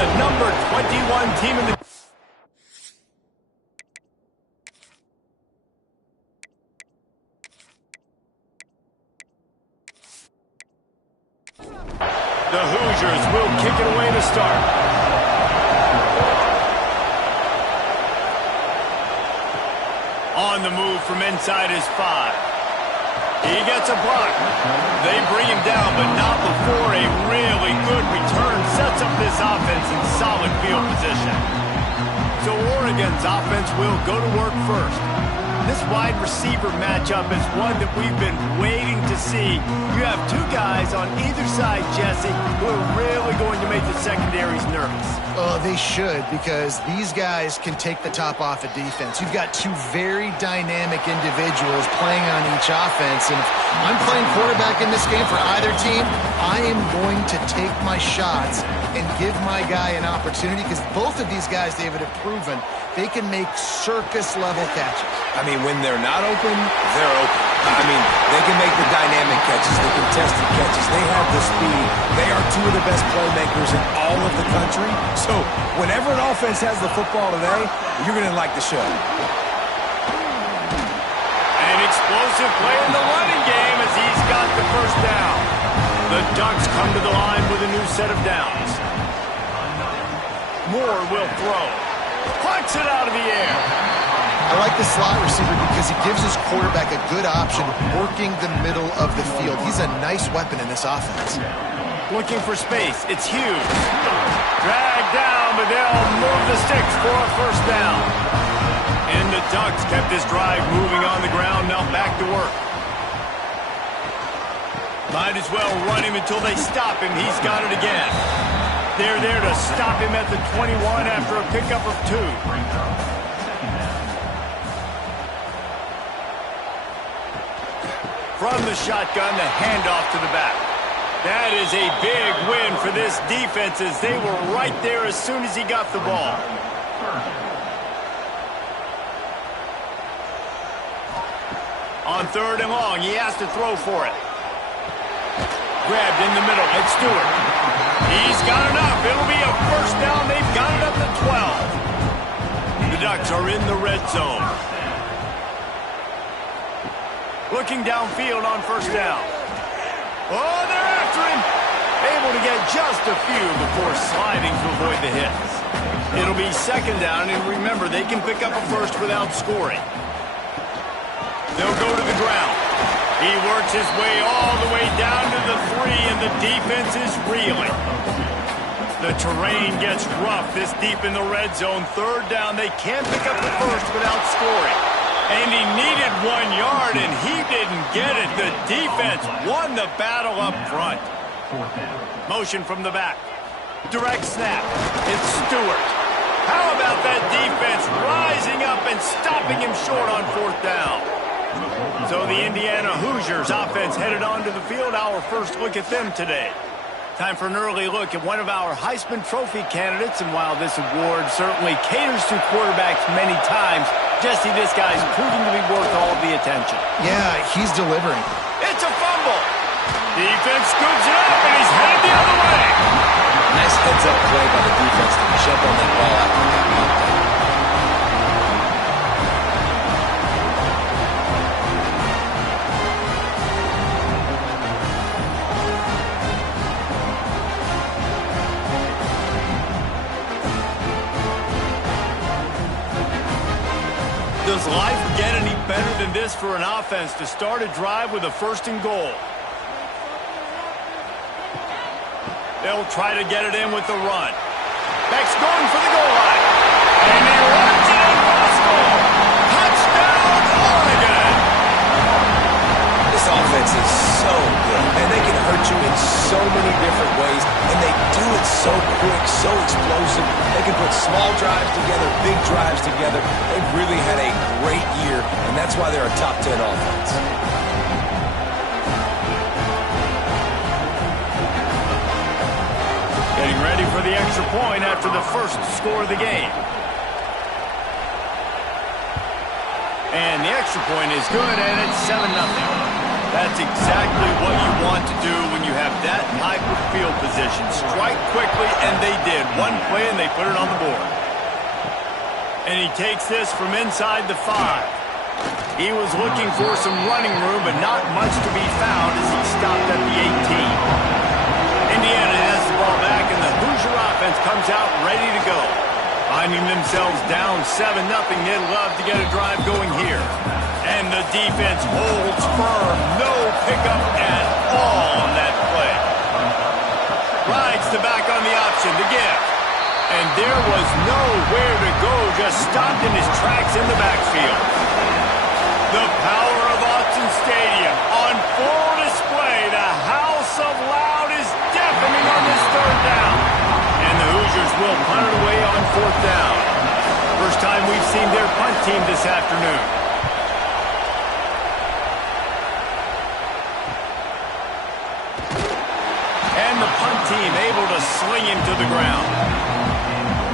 the number 21 team in the... The Hoosiers will kick it away to start. On the move from inside his 5. He gets a block. They bring him down, but not before a really good return sets up this offense in solid field position. So Oregon's offense will go to work first. This wide receiver matchup is one that we've been waiting to see. You have two guys on either side, Jesse, who are really going to make the secondaries nervous. Oh, they should, because these guys can take the top off of defense. You've got two very dynamic individuals playing on each offense, and if I'm playing quarterback in this game for either team, I am going to take my shots and give my guy an opportunity, because both of these guys, David, have proven they can make circus-level catches. I mean, when they're not open, they're open. I mean, they can make the dynamic catches, the contested catches. They have the speed. They are two of the best playmakers in all of the country. So whenever an offense has the football today, you're going to like the show. An explosive play in the running game as he's got the first down. The Ducks come to the line with a new set of downs. Moore will throw. Punts it out of the air. I like the slot receiver because he gives his quarterback a good option working the middle of the field. He's a nice weapon in this offense. Looking for space. It's Hughes. Dragged down, but they'll move the sticks for a first down. And the Ducks kept this drive moving on the ground. Now back to work. Might as well run him until they stop him. He's got it again. They're there to stop him at the 21 after a pickup of 2. From the shotgun, the handoff to the back. That is a big win for this defense as they were right there as soon as he got the ball. On 3rd and long, he has to throw for it. Grabbed in the middle, it's Stewart. He's got enough. It'll be a first down. They've got it up to 12. The Ducks are in the red zone. Looking downfield on first down. Oh, they're after him. Able to get just a few before sliding to avoid the hits. It'll be 2nd down, and remember, they can pick up a first without scoring. They'll go to the ground. He works his way all the way down to the 3, and the defense is reeling. The terrain gets rough this deep in the red zone. 3rd down, they can't pick up the first without scoring. And he needed 1 yard, and he didn't get it. The defense won the battle up front. Motion from the back. Direct snap. It's Stewart. How about that defense rising up and stopping him short on 4th down? So the Indiana Hoosiers offense headed onto the field. Our first look at them today. Time for an early look at one of our Heisman Trophy candidates. And while this award certainly caters to quarterbacks many times, Jesse, this guy's proving to be worth all of the attention. Yeah, he's delivering. It's a fumble. Defense scoops it up, and he's headed the other way. Nice heads-up play by the defense to jump on that ball after that knockdown. Does life get any better than this for an offense to start a drive with a 1st and goal? They'll try to get it in with the run. Beck's going for the goal line. And he runs it in for the score. Touchdown, Oregon! This offense is so good, and they can hurt you in so many different ways, and they do it so quick, so explosive. They can put small drives together, big drives together. They've really had a great year, and that's why they're a top 10 offense. Getting ready for the extra point after the first score of the game. And the extra point is good, and it's 7-0. That's exactly what you want to do when you have that type of field position. Strike quickly, and they did. One play, and they put it on the board. And he takes this from inside the 5. He was looking for some running room, but not much to be found as he stopped at the 18. Indiana has the ball back, and the Hoosier offense comes out ready to go. Finding themselves down 7-0, they'd love to get a drive going here. And the defense holds firm. No pickup at all on that play. Rides the back on the option to give. And there was nowhere to go, just stopped in his tracks in the backfield. The power of Autzen Stadium on full display. The house of loud is deafening on this 3rd down. And the Hoosiers will punt it away on 4th down. First time we've seen their punt team this afternoon. And the punt team able to sling him to the ground.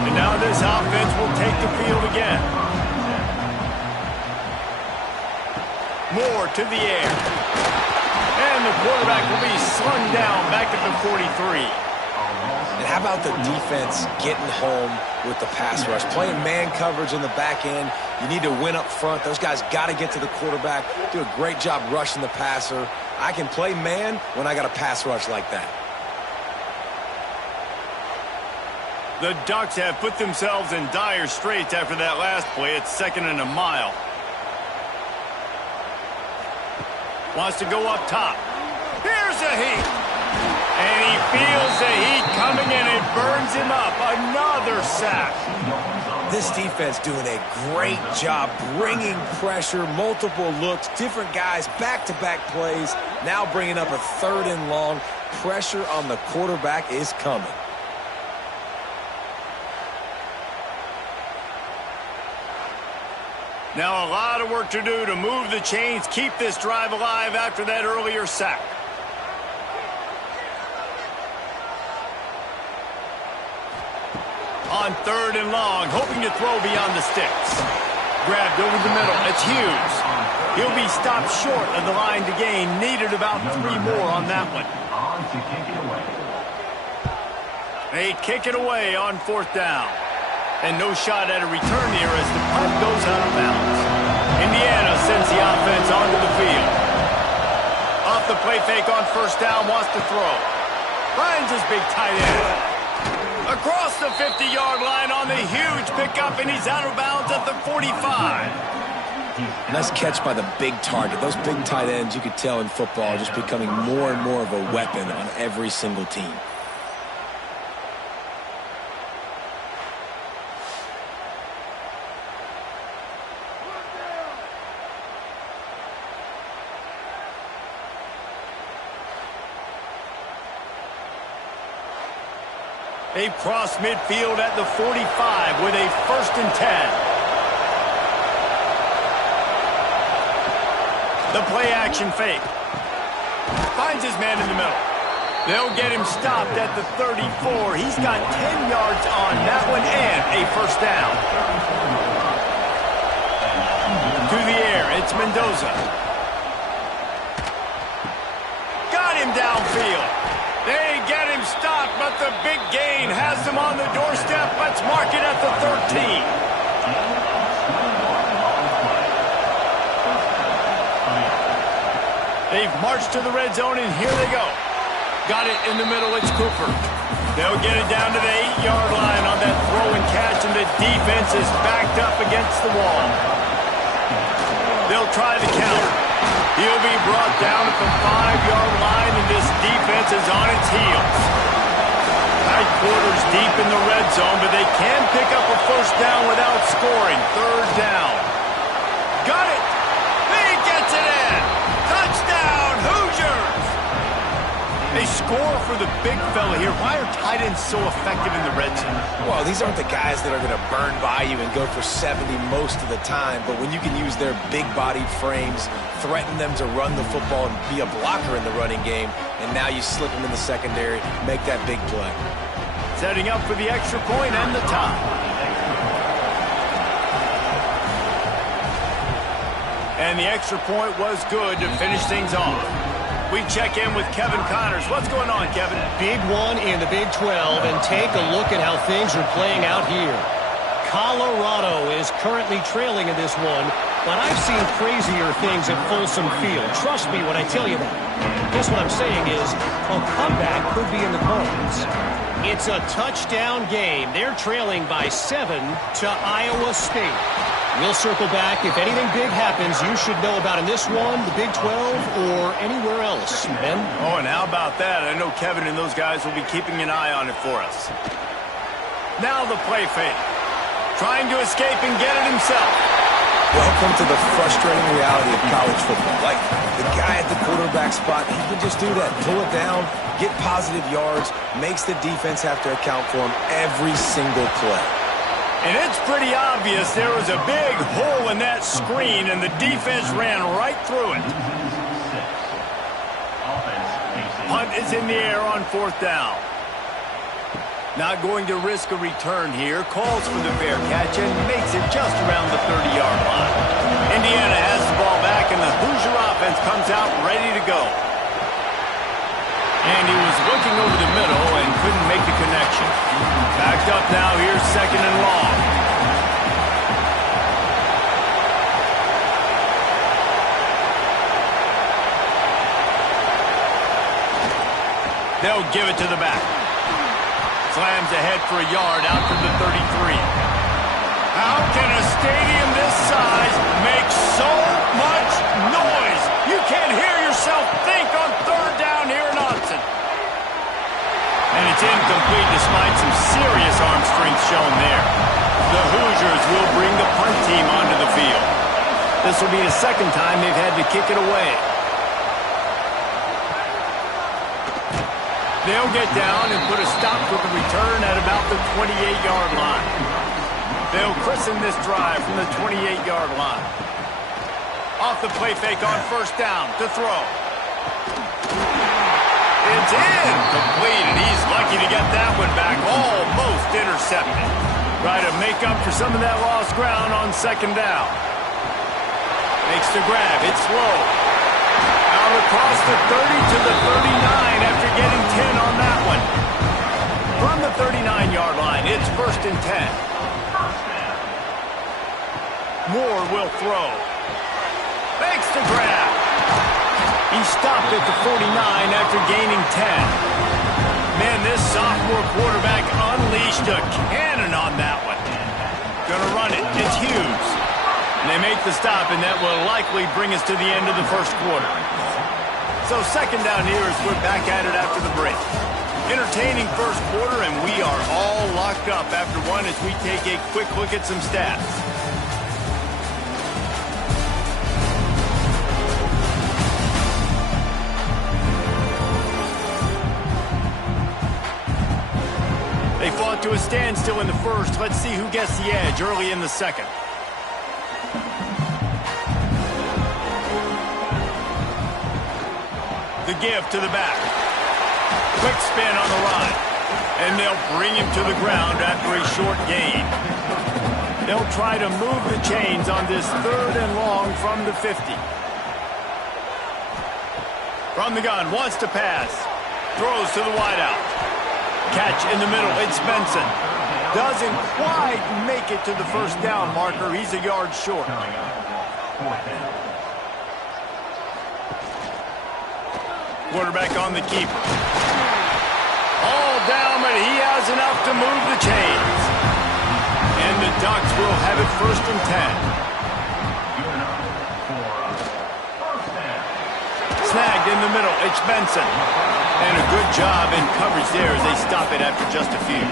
And now this offense will take the field again. Moore to the air. And the quarterback will be slung down back at the 43. And how about the defense getting home with the pass rush? Playing man coverage in the back end. You need to win up front. Those guys got to get to the quarterback. Do a great job rushing the passer. I can play man when I got a pass rush like that. The Ducks have put themselves in dire straits after that last play. It's 2nd and a mile. Wants to go up top. Here's a heat. And he feels the heat coming and it burns him up. Another sack. This defense doing a great job bringing pressure, multiple looks, different guys, back-to-back plays. Now bringing up a 3rd and long. Pressure on the quarterback is coming. Now a lot of work to do to move the chains, keep this drive alive after that earlier sack. On 3rd and long, hoping to throw beyond the sticks. Grabbed over the middle, it's Hughes. He'll be stopped short of the line to gain. Needed about 3 more on that one. They kick it away on 4th down. And no shot at a return here as the punt goes out of bounds. Indiana sends the offense onto the field. Off the play fake on 1st down, wants to throw. Finds his big tight end. Across the 50-yard line on the huge pickup, and he's out of bounds at the 45. Nice catch by the big target. Those big tight ends, you could tell in football, are just becoming more and more of a weapon on every single team. They've crossed midfield at the 45 with a 1st and 10. The play action fake. Finds his man in the middle. They'll get him stopped at the 34. He's got 10 yards on that one and a 1st down. To the air, it's Mendoza. Got him downfield. They get him stopped, but the big gain has them on the doorstep. Let's mark it at the 13. They've marched to the red zone, and here they go. Got it in the middle, it's Cooper. They'll get it down to the 8-yard line on that throw and catch, and the defense is backed up against the wall. They'll try the counter. He'll be brought down at the 5-yard line, and this defense is on its heels. Tight quarters deep in the red zone, but they can pick up a 1st down without scoring. 3rd down. Got it. He gets it in. Touchdown, Hoosiers. They score for the big fella here. Why are tight ends so effective in the red zone? Well, these aren't the guys that are going to burn by you and go for 70 most of the time, but when you can use their big-bodied frames, threaten them to run the football and be a blocker in the running game, and now you slip them in the secondary, make that big play. Setting up for the extra point and the tie. And the extra point was good to finish things off. We check in with Kevin Connors. What's going on, Kevin? Big one in the Big 12, and take a look at how things are playing out here. Colorado is currently trailing in this one, but I've seen crazier things at Folsom Field. Trust me when I tell you that. Guess what I'm saying is a comeback could be in the cards. It's a touchdown game. They're trailing by 7 to Iowa State. We'll circle back. If anything big happens, you should know about in this one, the Big 12, or anywhere else. Ben? Oh, and how about that? I know Kevin and those guys will be keeping an eye on it for us. Now the play fake. Trying to escape and get it himself. Welcome to the frustrating reality of college football. Like, the guy at the quarterback spot, he can just do that. Pull it down, get positive yards, makes the defense have to account for him every single play. And it's pretty obvious there was a big hole in that screen, and the defense ran right through it. Punt is in the air on 4th down. Not going to risk a return here. Calls for the fair catch and makes it just around the 30-yard line. Indiana has the ball back, and the Hoosier offense comes out ready to go. And he was looking over the middle and couldn't make the connection. Backed up now. Here's 2nd and long. They'll give it to the back. Slams ahead for a yard out to the 33. How can a stadium this size make so much noise? You can't hear yourself think on 3rd down here in Austin. And it's incomplete despite some serious arm strength shown there. The Hoosiers will bring the punt team onto the field. This will be the 2nd time they've had to kick it away. They'll get down and put a stop to the return at about the 28-yard line. They'll christen this drive from the 28-yard line. Off the play fake on 1st down to throw. It's incomplete, and he's lucky to get that one back. Almost intercepted. Try to make up for some of that lost ground on 2nd down. Makes the grab. It's low. Out across the 30 to the 39 after getting 10 on that one. From the 39-yard line, it's 1st and 10. Moore will throw. Makes the grab. He stopped at the 49 after gaining 10. Man, this sophomore quarterback unleashed a cannon on that one. Gonna run it. It's Hughes. And they make the stop, and that will likely bring us to the end of the 1st quarter. So 2nd down here as we're back at it after the break. Entertaining 1st quarter, and we are all locked up after one as we take a quick look at some stats. They fought to a standstill in the 1st. Let's see who gets the edge early in the 2nd. The give to the back. Quick spin on the run. And they'll bring him to the ground after a short gain. They'll try to move the chains on this 3rd and long from the 50. From the gun, wants to pass. Throws to the wideout. Catch in the middle, it's Benson. Doesn't quite make it to the 1st down marker. He's a yard short. Quarterback on the keeper. All down, but he has enough to move the chains. And the Ducks will have it 1st and 10. Snagged in the middle, it's Benson. And a good job in coverage there as they stop it after just a few.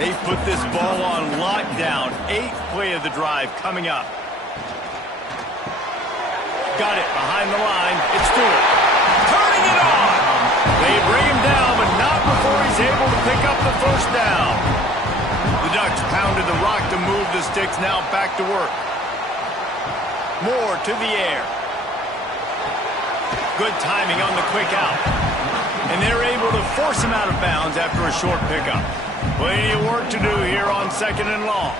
They've put this ball on lockdown. 8th play of the drive coming up. Got it behind the line. It's Stewart. Turning it on. They bring him down, but not before he's able to pick up the 1st down. The Ducks pounded the rock to move the sticks. Now back to work. Moore to the air. Good timing on the quick out. And they're able to force him out of bounds after a short pickup. Plenty of work to do here on 2nd and long.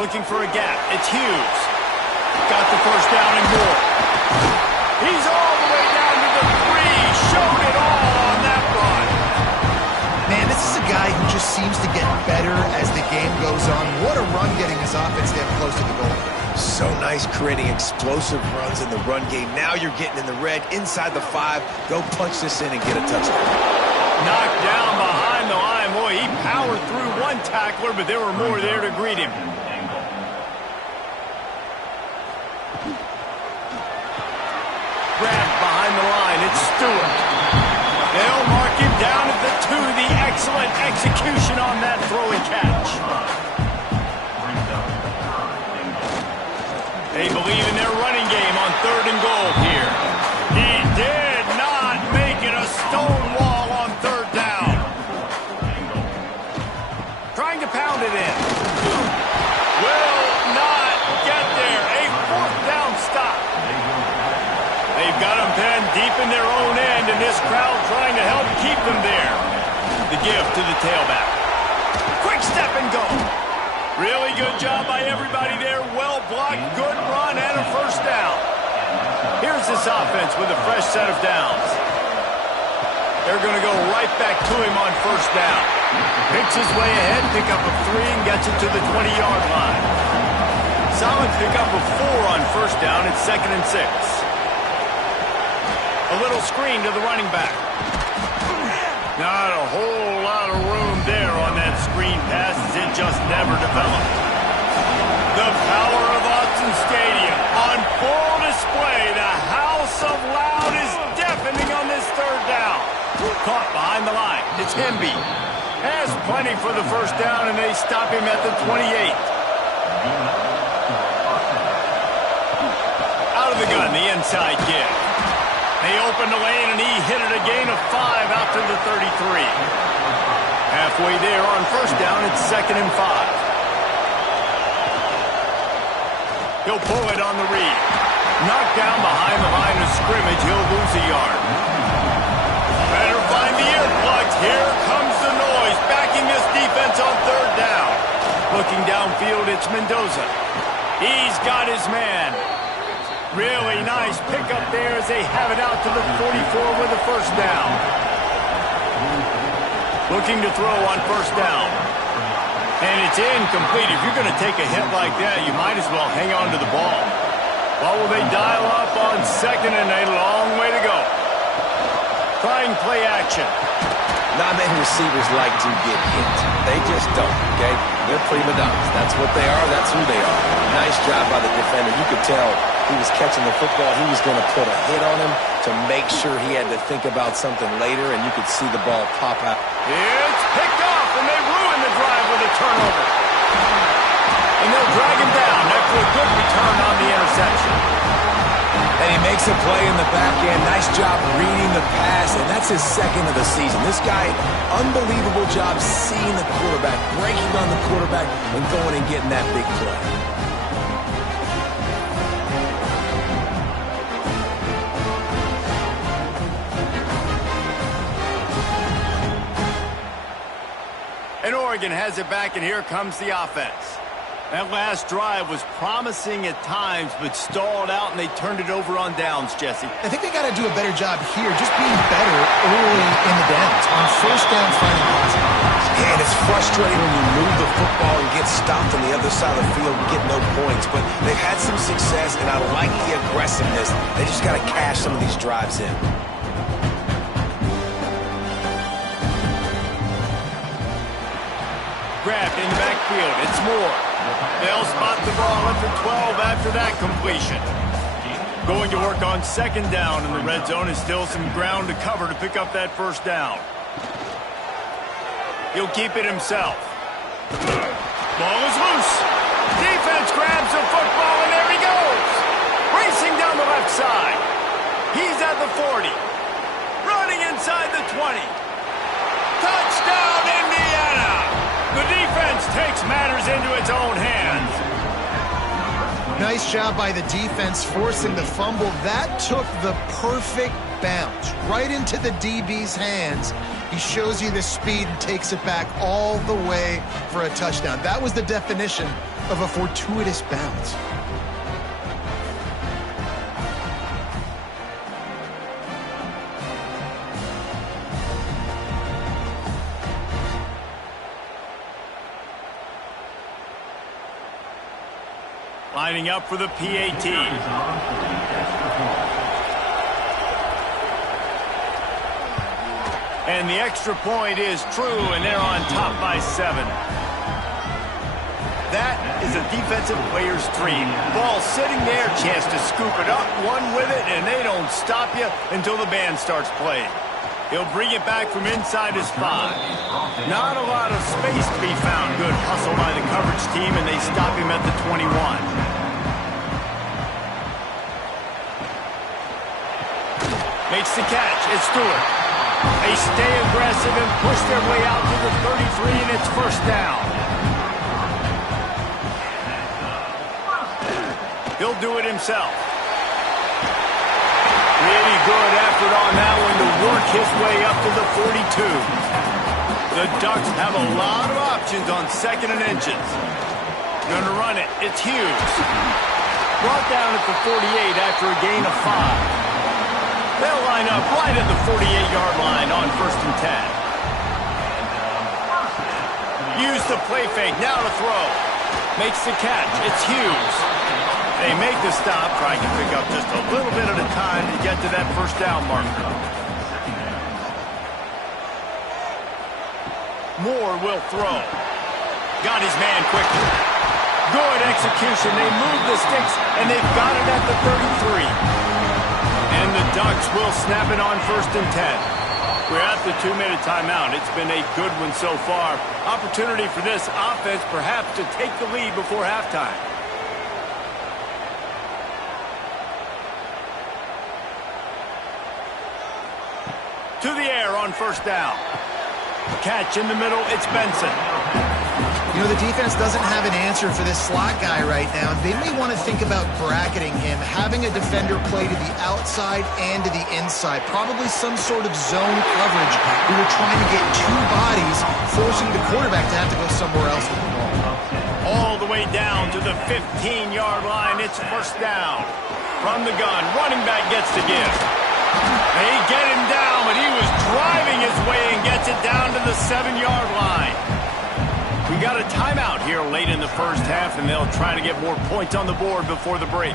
Looking for a gap. It's Hughes. Got the first down and more. He's all the way down to the 3. Showed it all on that run. Man, this is a guy who just seems to get better as the game goes on. What a run getting his offense down close to the goal. So nice creating explosive runs in the run game. Now you're getting in the red, inside the 5. Go punch this in and get a touchdown. Knocked down behind the line. Boy, he powered through one tackler, but there were more there to greet him. Grabbed behind the line. It's Stewart. They'll mark him down at the 2. The excellent execution on that throw and catch. They believe in their running game on 3rd and goal here. He did not make it a stone wall on 3rd down. Trying to pound it in. Will not get there. A 4th down stop. They've got them pinned deep in their own end, and this crowd trying to help keep them there. The give to the tailback. Quick step and go. Really good job by everybody there. Well blocked, good run, and a first down. Here's this offense with a fresh set of downs. They're going to go right back to him on 1st down. Picks his way ahead, pick up of 3, and gets it to the 20-yard line. Solid pick up of 4 on 1st down. It's 2nd and 6. A little screen to the running back. Not a whole lot of room there on that screen pass as it just never developed. The power of Autzen Stadium on full display. The house of loud is deafening on this 3rd down. Caught behind the line. It's Hemby. Has plenty for the first down, and they stop him at the 28. Out of the gun, the inside give. They opened the lane, and he hit it a gain of 5 out to the 33. Halfway there on 1st down, it's 2nd and 5. He'll pull it on the read. Knocked down behind the line of scrimmage. He'll lose a yard. Better find the earplugs. Here comes the noise, backing this defense on 3rd down. Looking downfield, it's Mendoza. He's got his man. Really nice pickup there as they have it out to the 44 with the first down. Looking to throw on 1st down. And it's incomplete. If you're going to take a hit like that, you might as well hang on to the ball. What will they dial up on 2nd and a long way to go? Trying play action. Not many receivers like to get hit. They just don't, okay? They're prima donnas. That's what they are. That's who they are. Nice job by the defender. You could tell he was catching the football. He was going to put a hit on him to make sure he had to think about something later, and you could see the ball pop out. It's picked off, and they ruin the drive with a turnover. And they'll drag him down after a good return on the interception. And he makes a play in the back end. Nice job reading the pass, and that's his 2nd of the season. This guy, unbelievable job seeing the quarterback, breaking on the quarterback, and going and getting that big play. And Oregon has it back, and here comes the offense. That last drive was promising at times, but stalled out, and they turned it over on downs, Jesse. I think they got to do a better job here, just being better early in the downs. On 1st down, finding positive. Yeah, and it's frustrating when you move the football and get stopped on the other side of the field and get no points. But they've had some success, and I like the aggressiveness. They just got to cash some of these drives in. Grabbed in the backfield. It's Moore. They'll spot the ball at the 12 after that completion. Going to work on 2nd down in the red zone is still some ground to cover to pick up that first down. He'll keep it himself. Ball is loose. Defense grabs the football, and there he goes. Racing down the left side. He's at the 40. Running inside the 20. Touchdown, Indiana! The defense takes matters into its own hands. Nice job by the defense forcing the fumble. That took the perfect bounce right into the DB's hands. He shows you the speed and takes it back all the way for a touchdown. That was the definition of a fortuitous bounce. Lining up for the PAT. And the extra point is true, and they're on top by 7. That is a defensive player's dream. Ball sitting there, chance to scoop it up, one with it, and they don't stop you until the band starts playing. He'll bring it back from inside his 5. Not a lot of space to be found. Good hustle by the coverage team, and they stop him at the 21. Makes the catch. It's Stewart. They stay aggressive and push their way out to the 33, and it's first down. He'll do it himself. Really good effort on that one to work his way up to the 42. The Ducks have a lot of options on 2nd and inches. Going to run it. It's Hughes. Brought down at the 48 after a gain of 5. They'll line up right at the 48-yard line on 1st and 10. Use the play fake. Now to throw. Makes the catch. It's Hughes. They make the stop, trying to pick up just a little bit at a time to get to that first down marker. Moore will throw. Got his man quickly. Good execution. They move the sticks, and they've got it at the 33. And the Ducks will snap it on 1st and 10. We're at the 2-minute timeout. It's been a good one so far. Opportunity for this offense perhaps to take the lead before halftime. To the air on 1st down. Catch in the middle. It's Benson. You know, the defense doesn't have an answer for this slot guy right now. They may want to think about bracketing him, having a defender play to the outside and to the inside. Probably some sort of zone coverage. We were trying to get 2 bodies, forcing the quarterback to have to go somewhere else with the ball. All the way down to the 15-yard line. It's first down. From the gun, running back gets to give. They get him down, but he was driving his way and gets it down to the 7-yard line. We got a timeout here late in the first half, and they'll try to get more points on the board before the break.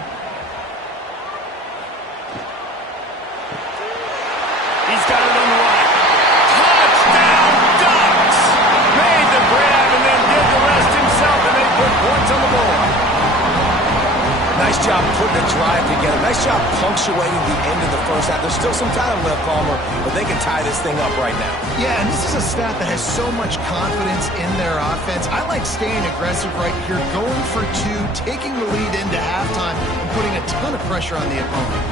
He's got it on the right. Touchdown, Ducks! Made the grab and then did the rest himself, and they put points on the board. Nice job putting the drive together. Nice job punctuating the end of the first half. There's still some time left, Palmer, but they can tie this thing up right now. Yeah, and this is a staff that has so much confidence in their offense. I like staying aggressive right here, going for 2, taking the lead into halftime, and putting a ton of pressure on the opponent.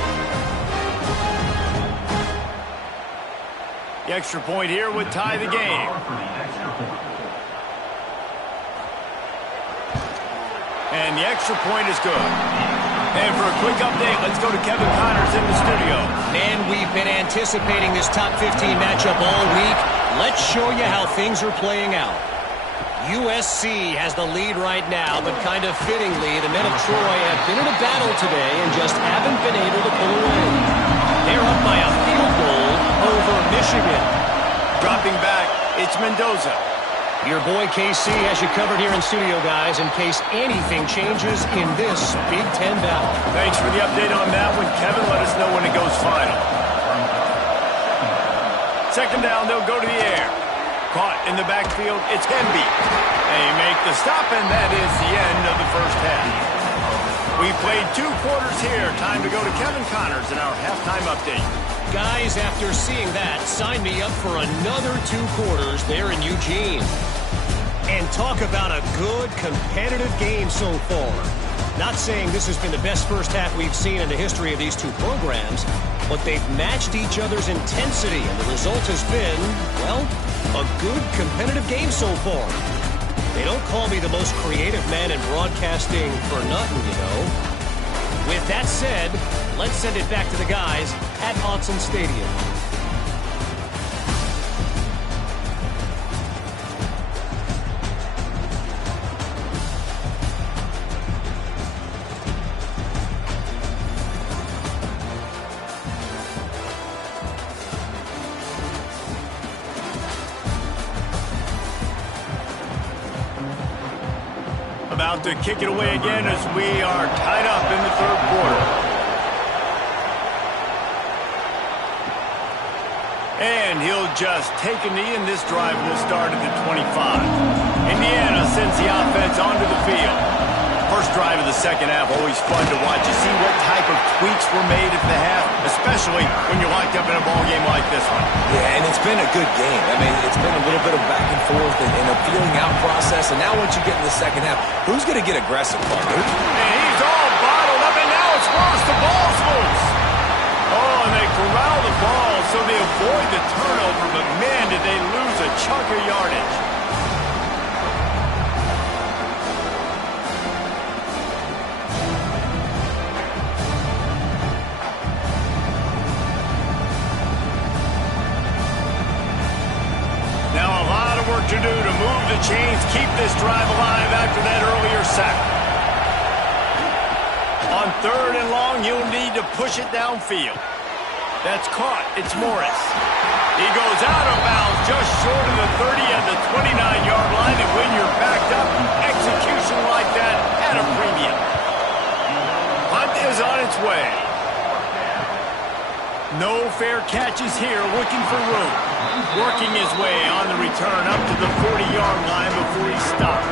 The extra point here would tie the game. And the extra point is good. And for a quick update, let's go to Kevin Connors in the studio. Man, we've been anticipating this top 15 matchup all week. Let's show you how things are playing out. USC has the lead right now, but kind of fittingly, the men of Troy have been in a battle today and just haven't been able to pull away. They're up by a field goal over Michigan. Dropping back, it's Mendoza. Your boy KC has you covered here in studio, guys, in case anything changes in this Big Ten battle. Thanks for the update on that one, Kevin. Let us know when it goes final. 2nd down, they'll go to the air. Caught in the backfield, it's Hemby. They make the stop, and that is the end of the first half. We played 2 quarters here. Time to go to Kevin Connors in our halftime update. Guys, after seeing that, sign me up for another 2 quarters there in Eugene. And talk about a good, competitive game so far. Not saying this has been the best first half we've seen in the history of these 2 programs, but they've matched each other's intensity, and the result has been, well, a good, competitive game so far. They don't call me the most creative man in broadcasting for nothing, you know. With that said, let's send it back to the guys at Autzen Stadium. About to kick it away again as we are tied up in the third quarter. And he'll just take a knee, and this drive will start at the 25. Indiana sends the offense onto the field. First drive of the second half, always fun to watch. You see what type of tweaks were made at the half, especially when you're locked up in a ball game like this one. Yeah, and it's been a good game. I mean, it's been a little bit of back and forth and a feeling out process. And now once you get in the second half, who's going to get aggressive, partner? And he's all bottled up, and now it's worse. The ball's loose. Oh, and they corral the ball, so they avoid the turnover. But, man, did they lose a chunk of yardage. To do to move the chains, keep this drive alive after that earlier sack. On third and long, you'll need to push it downfield. That's caught. It's Morris. He goes out of bounds just short of the 30 at the 29-yard line, and when you're backed up, execution like that at a premium. Hunt is on its way. No fair catches here, looking for room. Working his way on the return up to the 40-yard line before he stopped.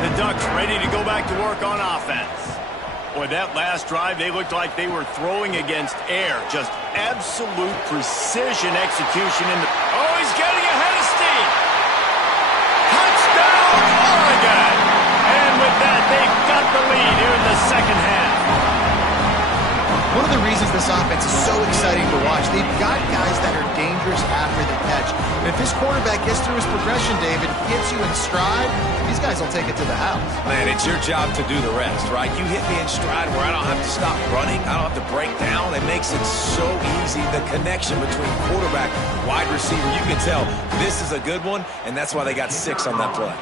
The Ducks ready to go back to work on offense. Boy, that last drive, they looked like they were throwing against air. Just absolute precision execution. Oh, he's getting ahead of steam. Touchdown, Oregon! And with that, they've got the lead here in the second half. One of the reasons this offense is so exciting to watch, they've got guys that are dangerous after the catch. And if this quarterback gets through his progression, David, hits you in stride, these guys will take it to the house. Man, it's your job to do the rest, right? You hit me in stride where I don't have to stop running. I don't have to break down. It makes it so easy. The connection between quarterback and wide receiver, you can tell this is a good one, and that's why they got 6 on that play.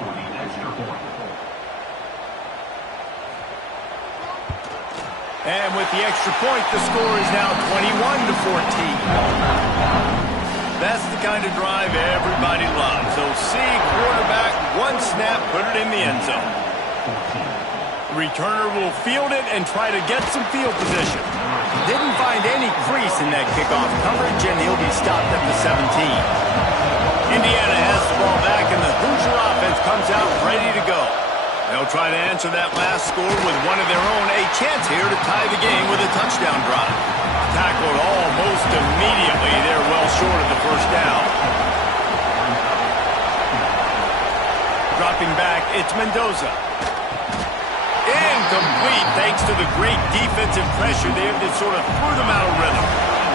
And with the extra point, the score is now 21-14. That's the kind of drive everybody loves. So see quarterback, one snap, put it in the end zone. Returner will field it and try to get some field position. Didn't find any crease in that kickoff coverage, and he'll be stopped at the 17. Indiana has the ball back, and the Hoosier offense comes out ready to go. They'll try to answer that last score with one of their own. A chance here to tie the game with a touchdown drive. Tackled almost immediately. They're well short of the first down. Dropping back, it's Mendoza. Incomplete thanks to the great defensive pressure there that sort of threw them out of rhythm.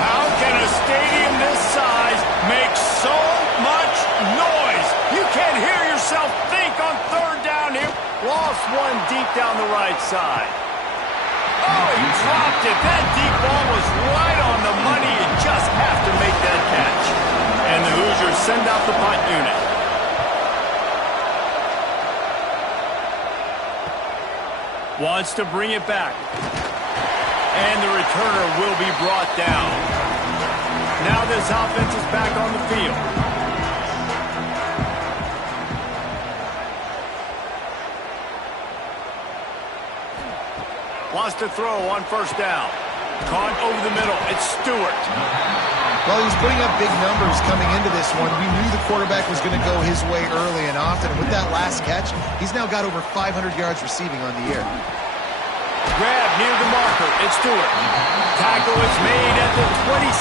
How can a stadium this size make so much noise? You can't hear yourself think on third down here. Lost one deep down the right side. Oh, he dropped it. That deep ball was right on the money. You just have to make that catch. And the Hoosiers send out the punt unit. Wants to bring it back. And the returner will be brought down. Now this offense is back on the field. Wants to throw on first down. Caught over the middle. It's Stewart. Well, he's putting up big numbers coming into this one. We knew the quarterback was going to go his way early and often. And with that last catch, he's now got over 500 yards receiving on the year. Grab near the marker. It's Stewart. Tackle is made at the 27.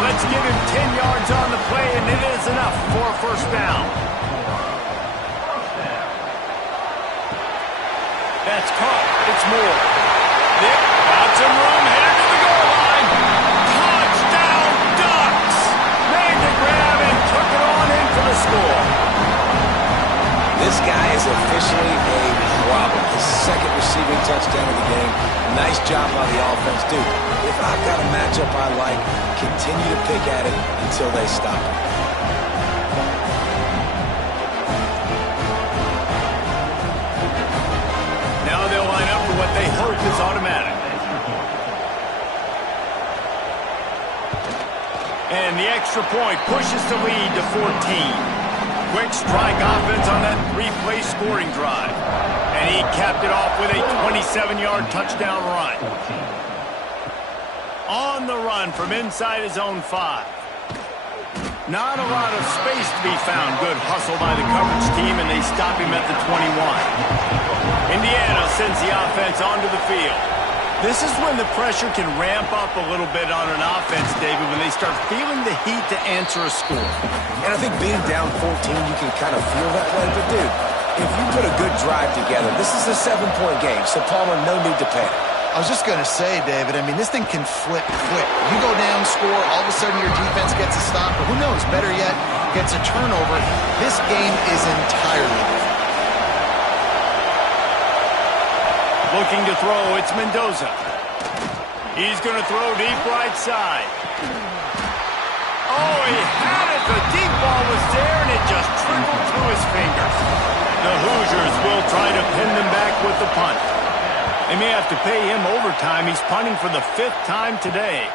Let's give him 10 yards on the play, and it is enough for a first down. That's caught. It's Moore. Got some room, headed to the goal line. Touchdown, Ducks! Made the grab and took it on in for the score. This guy is officially a problem. His second receiving touchdown of the game. Nice job by the offense. Dude, if I've got a matchup I like, continue to pick at it until they stop it. Now they'll line up for what they hope is automatic. And the extra point pushes the lead to 14. Quick strike offense on that 3-play scoring drive. And he capped it off with a 27-yard touchdown run. On the run from inside his own 5. Not a lot of space to be found. Good hustle by the coverage team, and they stop him at the 21. Indiana sends the offense onto the field. This is when the pressure can ramp up a little bit on an offense, David, when they start feeling the heat to answer a score. And I think being down 14, you can kind of feel that way. But, dude, if you put a good drive together, this is a 7-point game, so Palmer, no need to panic. I was just going to say, David, I mean, this thing can flip quick. You go down, score, all of a sudden your defense gets a stop, or who knows, better yet, gets a turnover. This game is entirely different. Looking to throw, it's Mendoza. He's going to throw deep right side. Oh, he had it. The deep ball was there, and it just trickled through his fingers. The Hoosiers will try to pin them back with the punt. They may have to pay him overtime. He's punting for the 5th time today.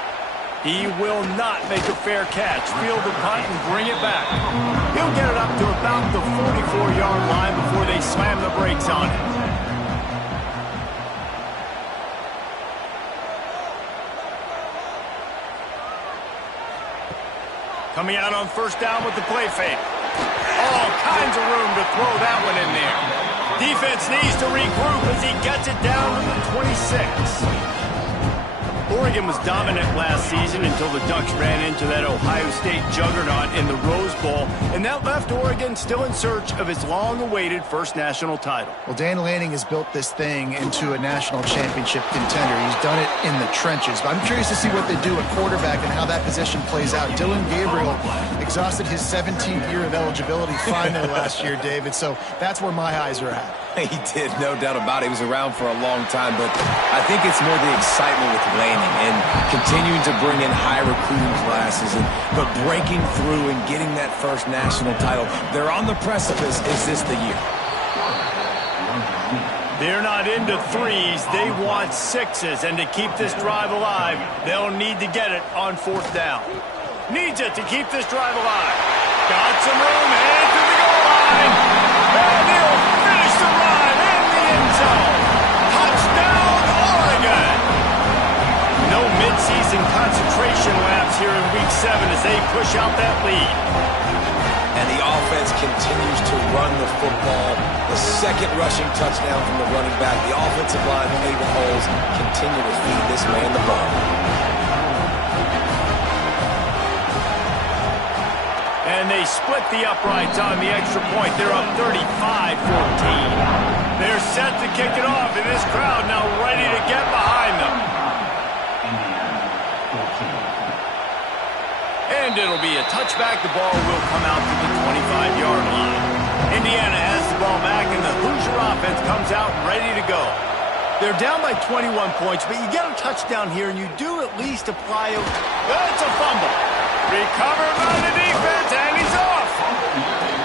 He will not make a fair catch. Field the punt and bring it back. He'll get it up to about the 44-yard line before they slam the brakes on it. Coming out on first down with the play fake. All kinds of room to throw that one in there. Defense needs to regroup as he gets it down to the 26. Oregon was dominant last season until the Ducks ran into that Ohio State juggernaut in the Rose Bowl, and that left Oregon still in search of its long-awaited first national title. Well, Dan Lanning has built this thing into a national championship contender. He's done it in the trenches. But I'm curious to see what they do at quarterback and how that position plays out. Dylan Gabriel exhausted his 17th year of eligibility finally last year, David, so that's where my eyes are at. He did, no doubt about it. He was around for a long time, but I think it's more the excitement with Lanning and continuing to bring in high recruiting classes, but breaking through and getting that first national title. They're on the precipice. Is this the year? They're not into threes. They want 6s, and to keep this drive alive, they'll need to get it on 4th down. Needs it to keep this drive alive. Got some room, and to the goal line. And he'll finish the ride in the end zone. Touchdown, Oregon. No midseason concentration laps here in Week 7 as they push out that lead. And the offense continues to run the football. The second rushing touchdown from the running back. The offensive line, David Holes, continue to feed this man the ball. And they split the uprights on the extra point. They're up 35-14. They're set to kick it off, and this crowd now ready to get behind them. And it'll be a touchback. The ball will come out to the 25-yard line. Indiana has the ball back, and the Hoosier offense comes out ready to go. They're down by 21 points, but you get a touchdown here, and you do at least apply a... That's a fumble. Recovered by the defense, and he's off.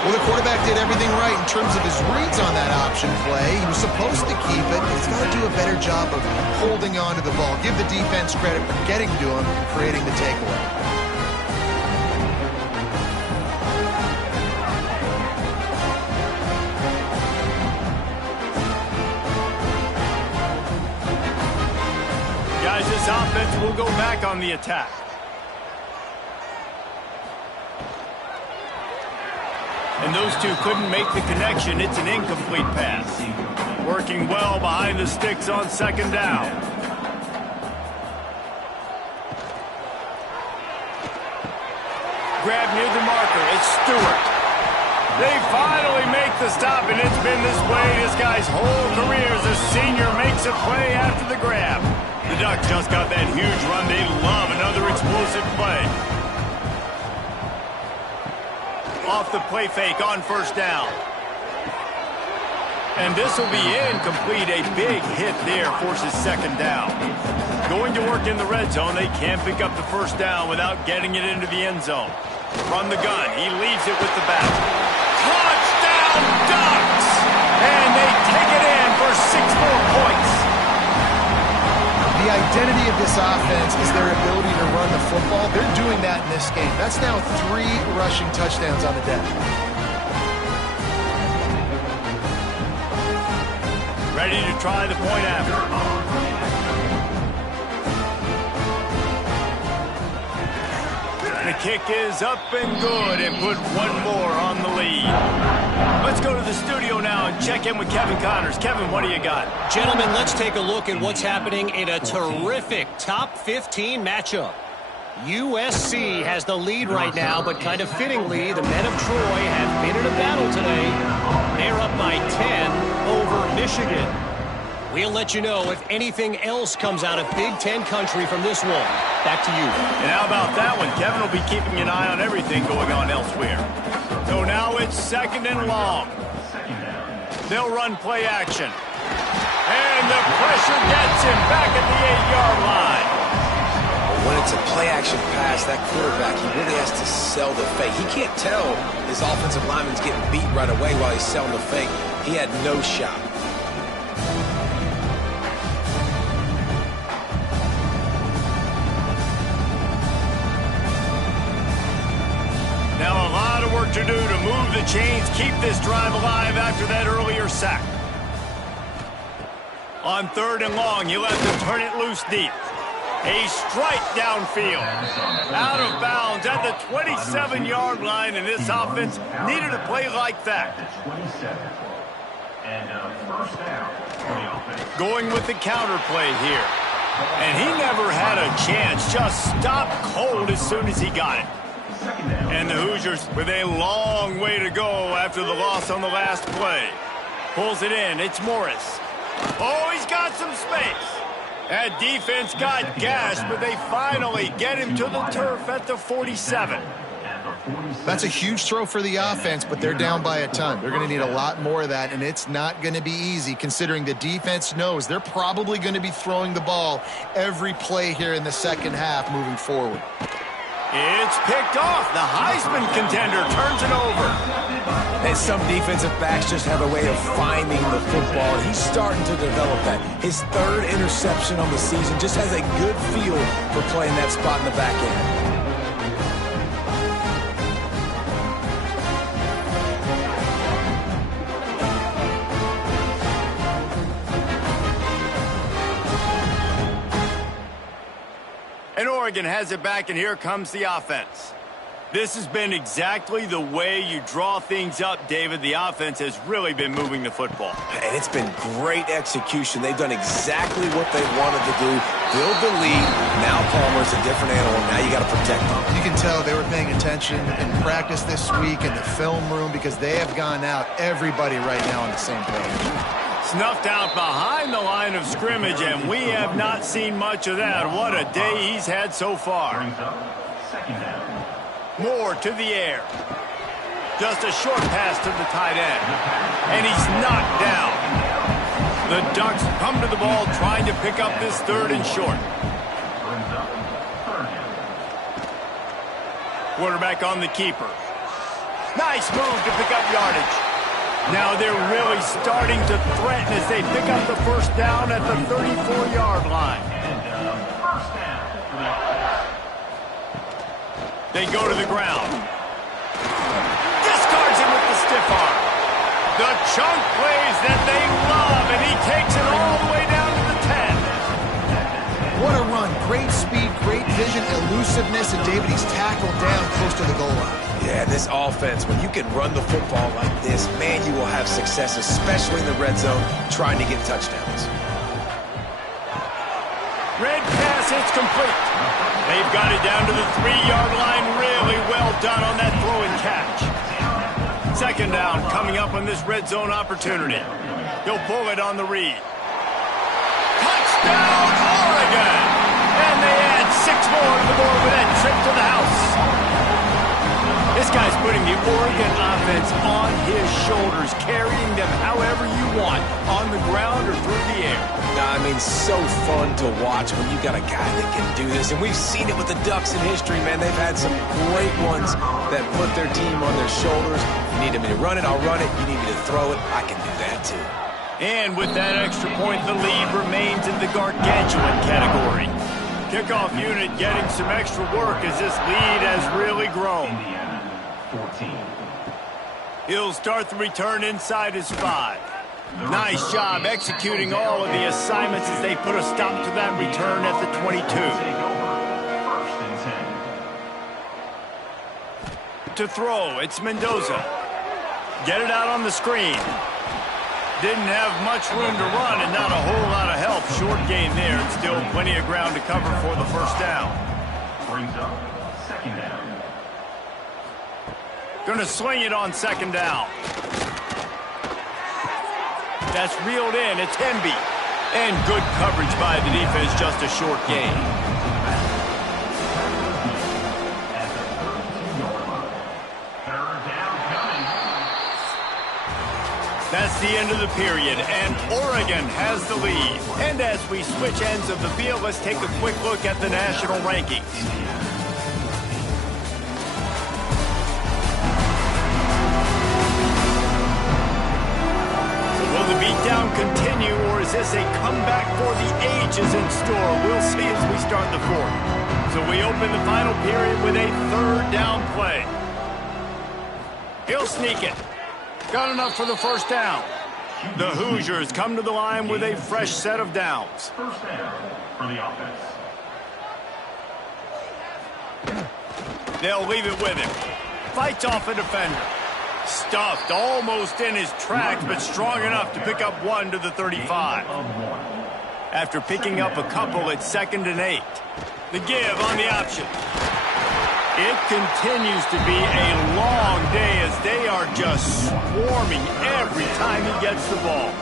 Well, the quarterback did everything right in terms of his reads on that option play. He was supposed to keep it. He's got to do a better job of holding on to the ball. Give the defense credit for getting to him and creating the takeaway. Guys, this offense will go back on the attack. And those two couldn't make the connection. It's an incomplete pass. Working well behind the sticks on 2nd down. Grab near the marker. It's Stewart. They finally make the stop, and it's been this way this guy's whole career as a senior makes a play after the grab. The Ducks just got that huge run. They love another explosive play. Off the play fake on 1st down. And this will be incomplete. A big hit there forces 2nd down. Going to work in the red zone. They can't pick up the 1st down without getting it into the end zone. From the gun. He leaves it with the back. Touchdown, Ducks! And they take it in for 6 more points. The identity of this offense is their ability to run the football. They're doing that in this game. That's now 3 rushing touchdowns on the day. Ready to try the point after. The kick is up and good and put one more on the lead. Let's go to the studio now and check in with Kevin Connors. Kevin, what do you got? Gentlemen, let's take a look at what's happening in a terrific top 15 matchup. USC has the lead right now, but kind of fittingly, the men of Troy have been in a battle today. They're up by 10 over Michigan. We'll let you know if anything else comes out of Big Ten country from this one. Back to you. And how about that one? Kevin will be keeping an eye on everything going on elsewhere. So now it's 2nd and long. They'll run play action. And the pressure gets him back at the 8-yard line. When it's a play-action pass, that quarterback, he really has to sell the fake. He can't tell his offensive lineman's getting beat right away while he's selling the fake. He had no shot. Now a lot of work to do to move the chains, keep this drive alive after that earlier sack. On 3rd and long, you have to turn it loose deep. A strike downfield. Out of bounds at the 27-yard line, and this offense needed a play like that. Going with the counter play here. And he never had a chance. Just stopped cold as soon as he got it. And the Hoosiers with a long way to go after the loss on the last play. Pulls it in. It's Morris. Oh, he's got some space. That defense got gashed, but they finally get him to the turf at the 47. That's a huge throw for the offense, but they're down by a ton. They're going to need a lot more of that, and it's not going to be easy considering the defense knows they're probably going to be throwing the ball every play here in the second half moving forward. It's picked off. The Heisman contender turns it over. And some defensive backs just have a way of finding the football, and he's starting to develop that. His 3rd interception on the season just has a good feel for playing that spot in the back end. And Oregon has it back, and here comes the offense. This has been exactly the way you draw things up, David. The offense has really been moving the football. And it's been great execution. They've done exactly what they wanted to do. Build the lead. Now Palmer's a different animal. Now you got to protect them. You can tell they were paying attention in practice this week in the film room because they have gone out, everybody right now on the same page. Snuffed out behind the line of scrimmage, and we have not seen much of that. What a day he's had so far. Moore to the air. Just a short pass to the tight end. And he's knocked down. The Ducks come to the ball trying to pick up this 3rd and short. Quarterback on the keeper. Nice move to pick up yardage. Now they're really starting to threaten as they pick up the 1st down at the 34-yard line. They go to the ground. Discards him with the stiff arm. The chunk plays that they love, and he takes it all the way down to the 10. What a run. Great speed, great vision, elusiveness, and David, he's tackled down close to the goal line. Yeah, this offense, when you can run the football like this, man, you will have success, especially in the red zone, trying to get touchdowns. Red pass hits complete. They've got it down to the 3-yard line. Really well done on that throw and catch. 2nd down coming up on this red zone opportunity. He'll pull it on the read. Touchdown, Oregon! And they add 6 more to the board with that trip to the house. This guy's putting the Oregon offense on his shoulders, carrying them however you want, on the ground or through the air. I mean, so fun to watch when you got a guy that can do this. And we've seen it with the Ducks in history, man. They've had some great ones that put their team on their shoulders. You need me to run it, I'll run it. You need me to throw it, I can do that too. And with that extra point, the lead remains in the gargantuan category. Kickoff unit getting some extra work as this lead has really grown. 14. He'll start the return inside his 5. Nice job executing all of the assignments as they put a stop to that return at the 22. To throw, it's Mendoza. Get it out on the screen. Didn't have much room to run and not a whole lot of help. Short gain there and still plenty of ground to cover for the first down. Brings up second down. Gonna sling it on second down. That's reeled in. It's Hemby. And good coverage by the defense, just a short gain. That's the end of the period, and Oregon has the lead. And as we switch ends of the field, let's take a quick look at the national rankings. Will the beatdown continue, or is this a comeback for the ages in store? We'll see as we start the fourth. So we open the final period with a third down play. He'll sneak it. Got enough for the first down. The Hoosiers come to the line with a fresh set of downs. First down for the offense. They'll leave it with him. Fights off a defender. Stuffed almost in his tracks, but strong enough to pick up one to the 35. After picking up a couple, it's 2nd and 8. The give on the option. It continues to be a long day as they are just swarming every time he gets the ball.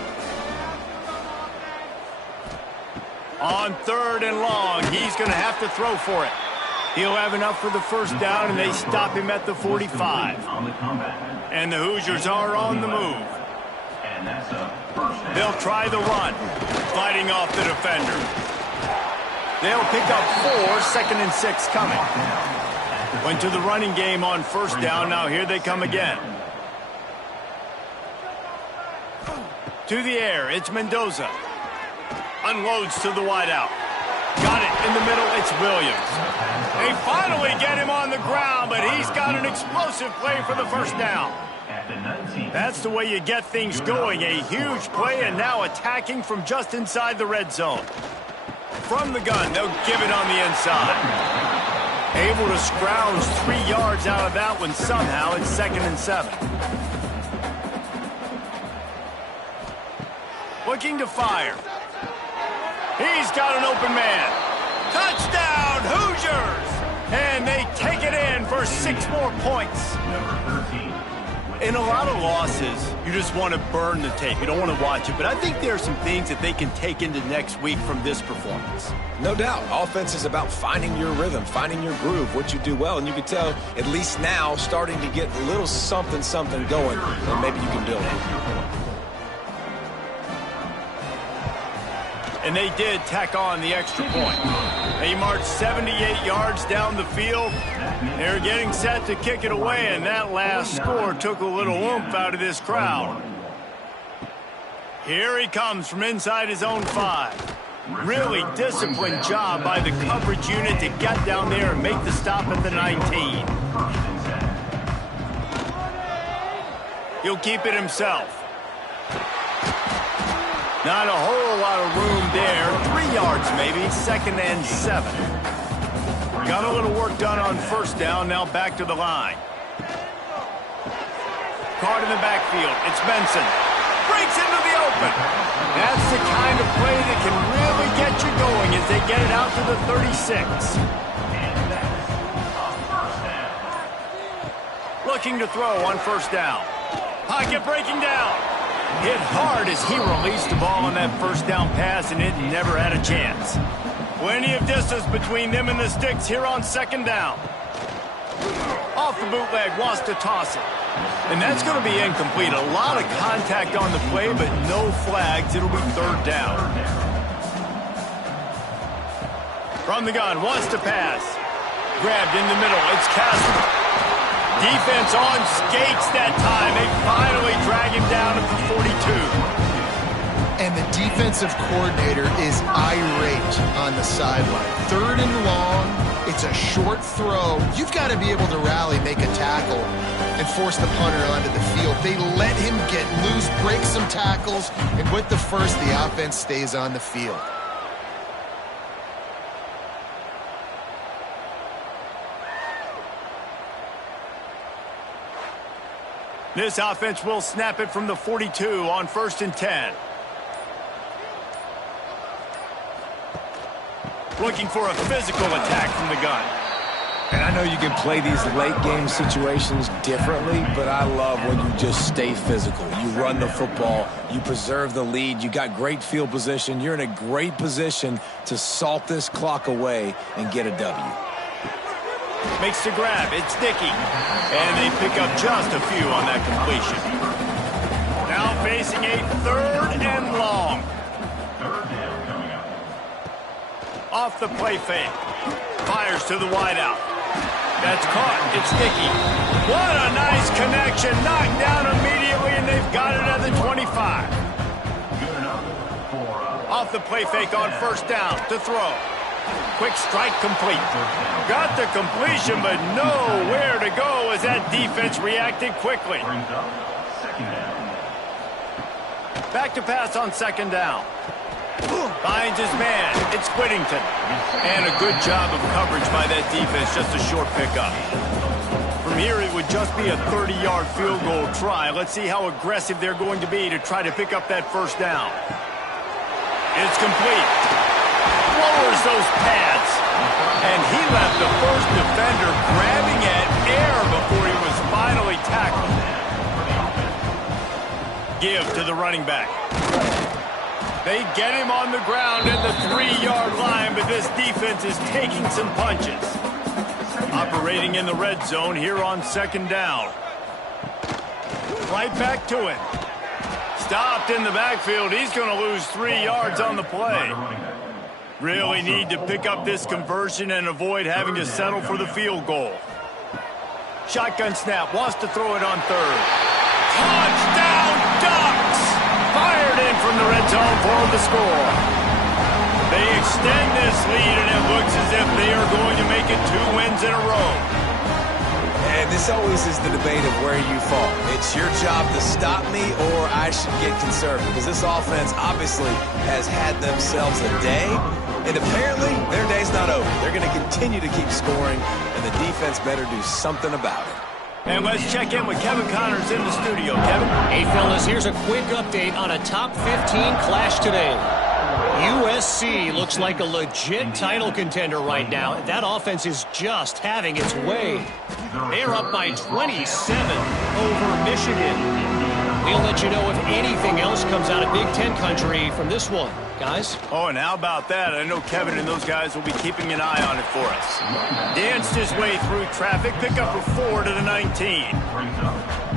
On 3rd and long, he's going to have to throw for it. He'll have enough for the first down, and they stop him at the 45. And the Hoosiers are on the move. They'll try the run, fighting off the defender. They'll pick up 4, 2nd and 6 coming. Went to the running game on first down. Now here they come again. To the air, it's Mendoza. Unloads to the wideout. Got it in the middle, it's Williams. They finally get him on the ground, but he's got an explosive play for the first down. That's the way you get things going. A huge play, and now attacking from just inside the red zone. From the gun, they'll give it on the inside. Able to scrounge 3 yards out of that one somehow. It's 2nd and 7. Looking to fire. He's got an open man. Touchdown, Hoosiers! And they take it in for 6 more points. Number 13. In a lot of losses, you just want to burn the tape. You don't want to watch it. But I think there are some things that they can take into next week from this performance. No doubt. Offense is about finding your rhythm, finding your groove, what you do well. And you can tell, at least now, starting to get a little something going. And maybe you can build it. And they did tack on the extra point. They marched 78 yards down the field. They're getting set to kick it away, and that last score took a little oomph out of this crowd. Here he comes from inside his own 5. Really disciplined job by the coverage unit to get down there and make the stop at the 19. He'll keep it himself. Not a whole lot of room there. 3 yards maybe, 2nd and 7. Got a little work done on first down, now back to the line. Caught in the backfield, it's Benson. Breaks into the open. That's the kind of play that can really get you going as they get it out to the 36. Looking to throw on first down. Pocket breaking down. Hit hard as he released the ball on that first down pass, and it never had a chance. Plenty of distance between them and the sticks here on second down. Off the bootleg, wants to toss it. And that's going to be incomplete. A lot of contact on the play, but no flags. It'll be third down. From the gun, wants to pass. Grabbed in the middle, it's Castro. Defense on skates that time. They finally drag him down at the 42. And the defensive coordinator is irate on the sideline. 3rd and long, It's a short throw. You've got to be able to rally, make a tackle, and force the punter onto the field. They let him get loose, break some tackles, and with the first, the offense stays on the field. This offense will snap it from the 42 on 1st and 10. Looking for a physical attack from the gun. And I know you can play these late-game situations differently, but I love when you just stay physical. You run the football, you preserve the lead, you got great field position, you're in a great position to salt this clock away and get a W. Makes the grab. It's Dickey. And they pick up just a few on that completion. Now facing a 3rd and long. Third down coming up. Off the play fake. Fires to the wideout. That's caught. It's Dickey. What a nice connection. Knocked down immediately, and they've got it at the 25. Good enough for Off the play fake on 1st down to throw. Quick strike complete. Got the completion, but nowhere to go as that defense reacted quickly. brings up second down. Back to pass on 2nd down. Finds his man. It's Whittington. And a good job of coverage by that defense. Just a short pickup. From here, it would just be a 30-yard field goal try. Let's see how aggressive they're going to be to try to pick up that 1st down. It's complete. Lowers those pads. And he left the first defender grabbing at air before he was finally tackled. Give to the running back. They get him on the ground at the 3-yard line, but this defense is taking some punches. Operating in the red zone here on 2nd down. Right back to it. Stopped in the backfield. He's going to lose 3 yards on the play. Really need to pick up this conversion and avoid having to settle for the field goal. Shotgun snap. Wants to throw it on 3rd. Touchdown Ducks! Fired in from the red zone for the score. They extend this lead, and it looks as if they are going to make it 2 wins in a row. And this always is the debate of where you fall. It's your job to stop me, or I should get conservative, because this offense obviously has had themselves a day, and apparently their day's not over. They're going to continue to keep scoring, and the defense better do something about it. And let's check in with Kevin Connors in the studio. Kevin? Hey, fellas, here's a quick update on a top 15 clash today. USC looks like a legit title contender right now. That offense is just having its way. They're up by 27 over Michigan. We'll let you know if anything else comes out of Big Ten country from this one, guys. Oh, and how about that? I know Kevin and those guys will be keeping an eye on it for us. Danced his way through traffic, pick up a 4 to the 19.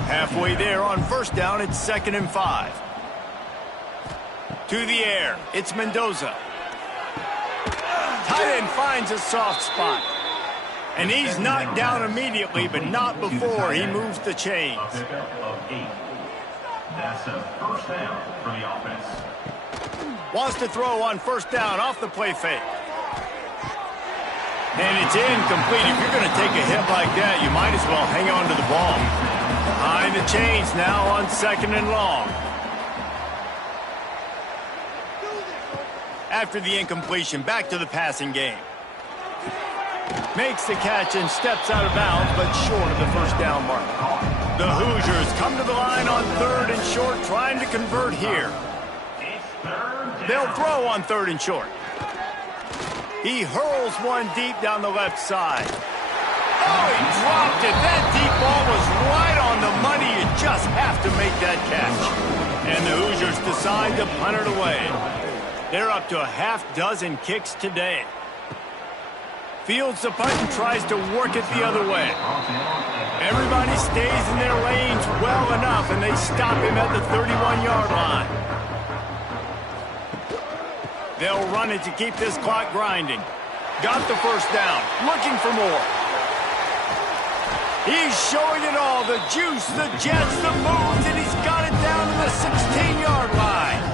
Halfway there on 1st down, it's 2nd and 5. To the air, it's Mendoza. Tight end finds a soft spot. And he's knocked down immediately, but not before he moves the chains. A pickup of 8. That's a 1st down for the offense. Wants to throw on 1st down off the play fake. And it's incomplete. If you're going to take a hit like that, you might as well hang on to the ball. Behind the chains now on 2nd and long. After the incompletion, back to the passing game. Makes the catch and steps out of bounds, but short of the 1st down mark. The Hoosiers come to the line on 3rd and short, trying to convert here. They'll throw on 3rd and short. He hurls one deep down the left side. Oh, he dropped it. That deep ball was right on the money. You just have to make that catch. And the Hoosiers decide to punt it away. They're up to a half-dozen kicks today. Fields the punt and tries to work it the other way. Everybody stays in their lanes well enough, and they stop him at the 31-yard line. They'll run it to keep this clock grinding. Got the 1st down. Looking for more. He's showing it all. The juice, the jets, the moves, and he's got it down to the 16-yard line.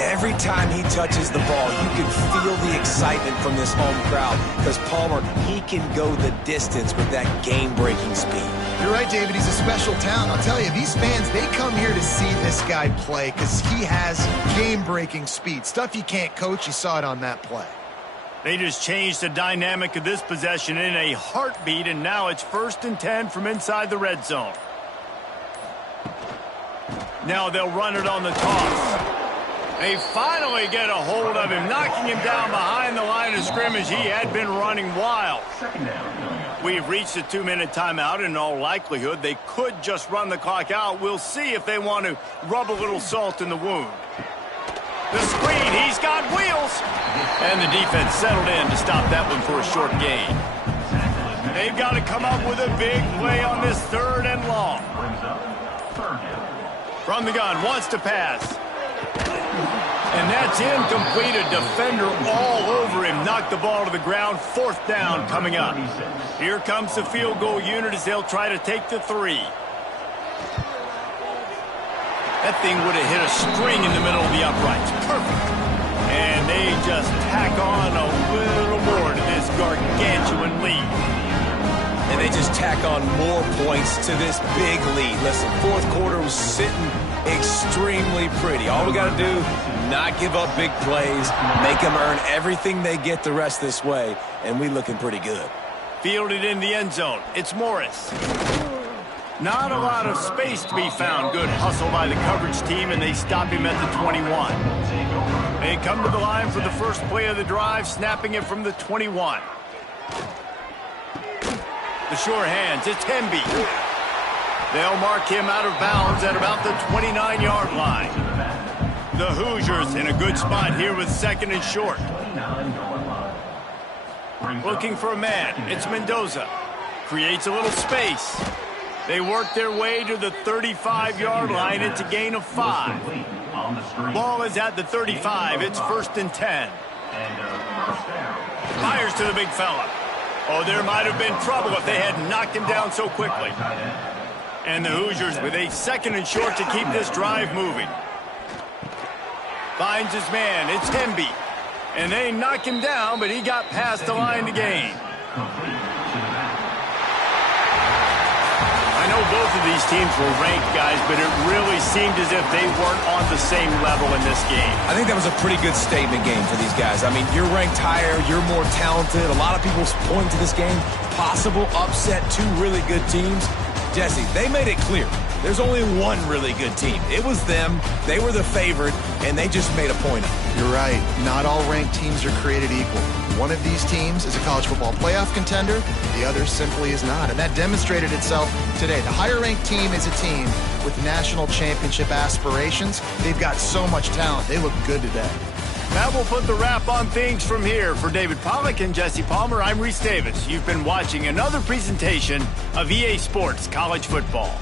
Every every time he touches the ball, you can feel the excitement from this home crowd because Palmer, he can go the distance with that game-breaking speed. You're right, David. He's a special talent. I'll tell you, these fans, they come here to see this guy play because he has game-breaking speed. Stuff you can't coach. You saw it on that play. They just changed the dynamic of this possession in a heartbeat, and now it's 1st and 10 from inside the red zone. Now they'll run it on the toss. They finally get a hold of him, knocking him down behind the line of scrimmage. He had been running wild. We've reached a 2-minute timeout. In all likelihood, they could just run the clock out. We'll see if they want to rub a little salt in the wound. The screen, he's got wheels. And the defense settled in to stop that one for a short gain. They've got to come up with a big play on this 3rd and long. From the gun, wants to pass. And that's incomplete. A defender all over him. Knocked the ball to the ground. 4th down coming up. Here comes the field goal unit as they'll try to take the 3. That thing would have hit a string in the middle of the uprights. Perfect. And they just tack on a little more to this gargantuan lead. And they just tack on more points to this big lead. Listen, 4th quarter was sitting extremely pretty. All we got to do, not give up big plays, make them earn everything they get the rest this way, and we looking pretty good. Fielded in the end zone. It's Morris. Not a lot of space to be found. Good hustle by the coverage team, and they stop him at the 21. They come to the line for the first play of the drive, snapping it from the 21. The sure hands, it's Hemby. They'll mark him out of bounds at about the 29-yard line. The Hoosiers in a good spot here with 2nd and short. Looking for a man, it's Mendoza. Creates a little space. They work their way to the 35-yard line. It's a gain of 5. Ball is at the 35. It's 1st and 10. Fires to the big fella. Oh, there might have been trouble if they had knocked him down so quickly. And the Hoosiers with a 2nd and short to keep this drive moving. Finds his man. It's Hemby. And they knock him down, but he got past the line to gain. I know both of these teams were ranked, guys, but it really seemed as if they weren't on the same level in this game. I think that was a pretty good statement game for these guys. I mean, you're ranked higher, you're more talented. A lot of people point to this game, possible upset, 2 really good teams. Jesse, they made it clear. There's only one really good team. It was them. They were the favorite, and they just made a point of it. You're right. Not all ranked teams are created equal. One of these teams is a college football playoff contender. The other simply is not. And that demonstrated itself today. The higher-ranked team is a team with national championship aspirations. They've got so much talent. They look good today. That will put the wrap on things from here. For David Pollack and Jesse Palmer, I'm Reese Davis. You've been watching another presentation of EA Sports College Football.